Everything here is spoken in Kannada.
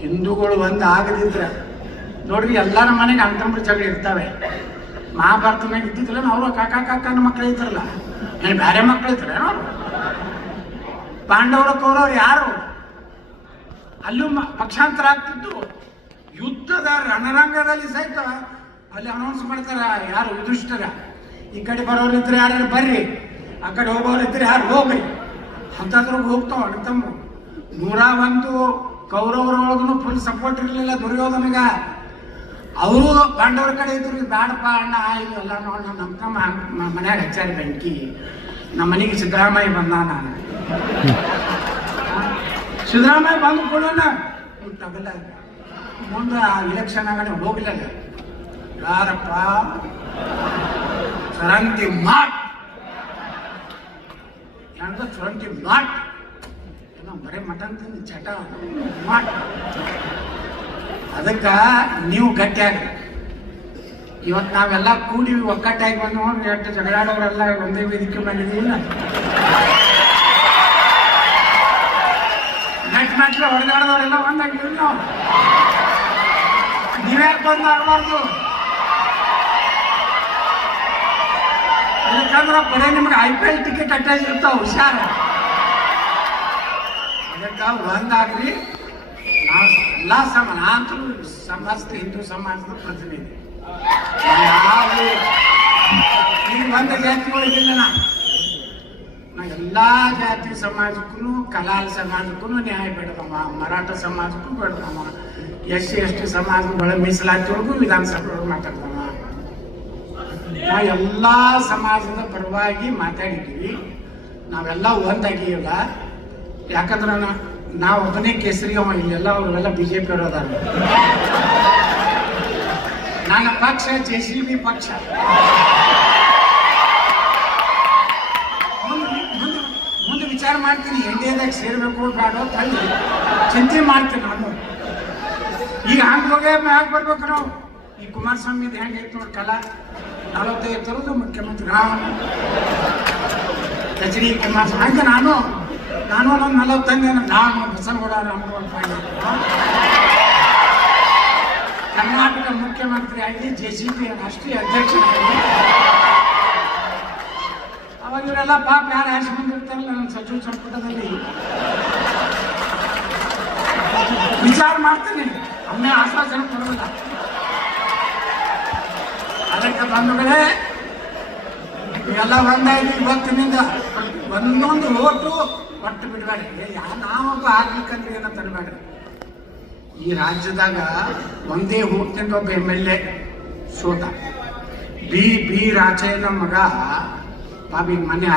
ಹಿಂದೂಗಳು ಒಂದು ಆಗದಿದ್ರೆ ನೋಡ್ರಿ ಎಲ್ಲರ ಮನೆಗೆ ಅಣ್ಣತಮ್ಮರ ಜಗಳ ಇರ್ತವೆ. ಮಹಾಭಾರತನಾಗ ಇದ್ದಿದ್ದಿಲ್ಲ ಅವರು ಕಾಕನ ಮಕ್ಕಳು ಇದ್ರಲ್ಲ, ಏನು ಬೇರೆ ಮಕ್ಕಳು ಇದ್ರೆ ಅವರು ಪಾಂಡವರ ಕೌರವ್ರು ಯಾರು ಅಲ್ಲೂ ಪಕ್ಷಾಂತರ ಆಗ್ತಿದ್ದು. ಯುದ್ಧದ ರಣರಂಗದಲ್ಲಿ ಸಹಿತ ಅಲ್ಲಿ ಅನೌನ್ಸ್ ಮಾಡ್ತಾರ, ಯಾರು ಯುಧಿಷ್ಠಿರ ಈ ಕಡೆ ಬರೋರಿದ್ರೆ ಯಾರು ಬರ್ರಿ, ಆ ಕಡೆ ಹೋಗೋರಿದ್ರೆ ಯಾರು ಹೋಗ್ರಿ ಅಂತದ್ರಿಗೆ ಹೋಗ್ತಾವ ಅಣ್ಣತಮ್ಮರು. 101 ಕೌರವರೊಳಗೂ ಫುಲ್ ಸಪೋರ್ಟ್ ಇರಲಿಲ್ಲ ದುರ್ಯೋಧನಗ. ಅವರು ಪಾಂಡವರ ಕಡೆ ಇದ್ರು, ಬ್ಯಾಡಪ್ಪ ಅಣ್ಣ ಇವೆಲ್ಲ ನೋಡ ನಮ್ಮ ತಮ್ಮ ಮನ್ಯಾಗ ಹಚ್ಚಾರಿ ಬೆಂಕಿ, ನಮ್ಮ ಮನೆಗೆ ಸಿದ್ದರಾಮಯ್ಯ ಬಂದಾನ, ಸಿದ್ದರಾಮಯ್ಯ ಬಂದು ಕೊಡೋಣ ತಗಲ ಮುಂದೆ ಇಲೆಕ್ಷನ್ ಆಗಡೆ ಹೋಗ್ಲಿಲ್ಲ. ಯಾರಪ್ಪ ಚರಂತಿ ಮಾಟ್ ಏನಂತ ಚರಂತಿ ಮಾಟ್ ಏನೋ ಬರೇ ಮಟನ್ ತಿಂದು ಚಟ ಮಾಟ್. ಅದಕ್ಕೆ ನೀವು ಗಟ್ಟಿಯಾಗ್ರಿ. ಇವತ್ತು ನಾವೆಲ್ಲ ಕೂಡಿ ಒಕ್ಕಟ್ಟಾಗಿ ಬಂದು ನೋಡಿ ಎಷ್ಟು ಜಗಳಾಡೋರೆಲ್ಲ ಒಂದೇ ವೇದಿಕೆ ಮಾಡಿದೀವಿಲ್ಲ, ಮೆಟ್ಲೆ ಹೊಡೆದಾಡೋರೆಲ್ಲ ಒಂದಾಗಿದ್ದೀವಿ ನಾವು. ನೀವ್ಯಾಕೆ ಬಂದಾಗಬಾರ್ದು? ಯಾಕಂದ್ರೆ ಬರೀ ನಿಮ್ಗೆ IPL ಟಿಕೆಟ್ ಅಟ್ಯಾಚ್ ಇರ್ತಾವ, ಹುಷಾರ. ಅದಕ್ಕೆ ಒಂದಾಗ್ರಿ. ನಾವು ಎಲ್ಲ ನಾನಂತೂ ಸಮಾಜದ ಹಿಂದೂ ಸಮಾಜದ ಪ್ರತಿನಿಧಿ. ಈಗ ಬಂದ ಜಾತಿಗಳಿಗಿಲ್ಲ, ನಾ ಎಲ್ಲ ಜಾತಿ ಸಮಾಜಕ್ಕೂ ಕಲಾಲ ಸಮಾಜಕ್ಕೂ ನ್ಯಾಯ ಬೇಡದವ, ಮರಾಠ ಸಮಾಜಕ್ಕೂ ಬೇಡದವ, SC/ST ಸಮಾಜಗಳ ಮೀಸಲಾತಿಯೊಳಗೂ ವಿಧಾನಸಭೆಯೊಳಗೆ ಮಾತಾಡ್ದವ. ನಾ ಎಲ್ಲ ಸಮಾಜದ ಪರವಾಗಿ ಮಾತಾಡಿದ್ದೀವಿ. ನಾವೆಲ್ಲ ಒಂದಾಗಿಲ್ಲ. ಯಾಕಂದ್ರೆ ನಾವು ಒಬ್ಬನೇ ಕೇಸರಿ ಅವ, ಇಲ್ಲೆಲ್ಲ ಅವರೆಲ್ಲ BJP ಅವರು ಅದಾರ. ನನ್ನ ಪಕ್ಷ JCB ಪಕ್ಷ. ಮುಂದೆ ವಿಚಾರ ಮಾಡ್ತೀನಿ, NDAದಾಗ ಸೇರ್ಬೇಕು ಬೇಡ ತಂದು ಚಿಂತೆ ಮಾಡ್ತೀನಿ ನಾನು. ಈಗ ಹಂಗೆ ಹೋಗೇ ಮ್ಯಾಗ ಬರ್ಬೇಕು ನಾವು. ಈ ಕುಮಾರಸ್ವಾಮಿದು ಹೆಂಗೈತೆ ನೋಡಿ ಕಲಾ, 45 ತರದ್ದು ಮುಖ್ಯಮಂತ್ರಿ HD ಕುಮಾರಸ್ವಾಮಿ. ಹಂಗೆ ನಾನು ಒಂದು 40 ತಂದೆ, ನಾನು ಬಸನಗೌಡ ರಾಮಗೌಡ ಕರ್ನಾಟಕ ಮುಖ್ಯಮಂತ್ರಿ ಆಗಿ JCB ರಾಷ್ಟ್ರೀಯ ಅಧ್ಯಕ್ಷರಾಗಿ. ಅವಾಗ ಇವರೆಲ್ಲ ಪಾಪ ಯಾರು ಆಶೆ ಬಂದಿರ್ತಾರಲ್ಲ ನನ್ನ ಸಚಿವ ಸಂಪುಟದಲ್ಲಿ ವಿಚಾರ ಮಾಡ್ತೀನಿ, ಒಮ್ಮೆ ಆಶ್ವಾಸನೆ ಕೊಡೋದಿಲ್ಲ. ಅದಕ್ಕೆ ಬಂಧುಗಳೇ, ಇವೆಲ್ಲ ಒಂದಾಗಿ ಇವತ್ತಿನಿಂದ ಒಂದೊಂದು ಓಟು ಒಟ್ಟು ಬಿಡಬೇಡಿ. ನಾವೊಬ್ಬ ಆಗ್ಲಿಕ್ಕಂದ್ರೆ ಏನೋ ತರಬೇಡ್ರಿ. ಈ ರಾಜ್ಯದಾಗ ಒಂದೇ ಹೋಗ್ತಿಂದ ಒಬ್ಬ MLA ಸೋತ, ಬಿ ರಾಚಯ್ಯನ ಮಗ ಪಾಪ ಈಗ ಮೊನ್ನೆ